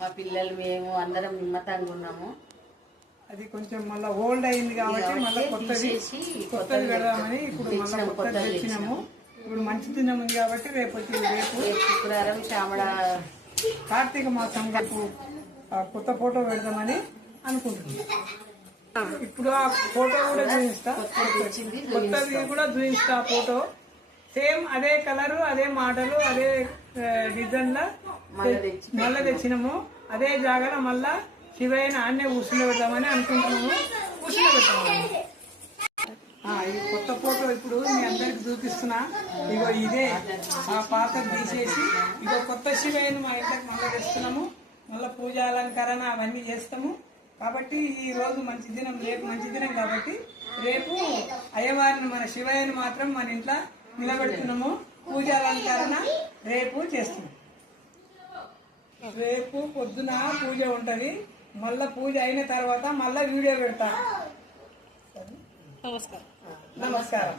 మా పిల్లలు మేము అందరం నిమ్మతంగా ఉన్నాము. అది కొంచెం మళ్ళీ ఓల్డ్ అయింది కాబట్టి మళ్ళీ కొత్తది పెడదామని ఇప్పుడు మళ్ళీ కొత్తది తెచ్చినాము. ఇప్పుడు మంచి దినం ఉంది కాబట్టి రేపు శుక్రవారం శ్యామల కార్తీక మాసం రేపు కొత్త ఫోటో పెడదామని అనుకుంటున్నాం. ఇప్పుడు ఆ ఫోటో కూడా చూపిస్తా, కొత్తది కూడా చూపిస్తా. ఫోటో సేమ్ అదే కలరు, అదే మాటలు, అదే డిజైన్ లా మళ్ళా తెచ్చినాము. అదే జాగాలో మళ్ళా శివయ్యని ఆన్నే కూర్చుని పెడదామని అనుకుంటున్నాము. కూర్చుని పెడతాము. ఇది కొత్త ఫోటో ఇప్పుడు మీ అందరికి చూపిస్తున్నా. ఇగో ఇదే ఆ పాత తీసేసి ఇగో కొత్త శివయ్యను మా ఇంట్లోకి మళ్ళీ తెస్తున్నాము. మళ్ళీ పూజ అలంకరణ అవన్నీ చేస్తాము. కాబట్టి ఈ రోజు మంచి దినం, రేపు మంచి దినం కాబట్టి రేపు అయ్యవారిని మన శివయ్యను మాత్రం మన ఇంట్లో నిలబెడుతున్నాము. పూజ అలంకరణ రేపు చేస్తున్నాం. రేపు పొద్దున పూజ ఉంటది. మళ్ళా పూజ అయిన తర్వాత మళ్ళా వీడియో పెడతా. నమస్కారం.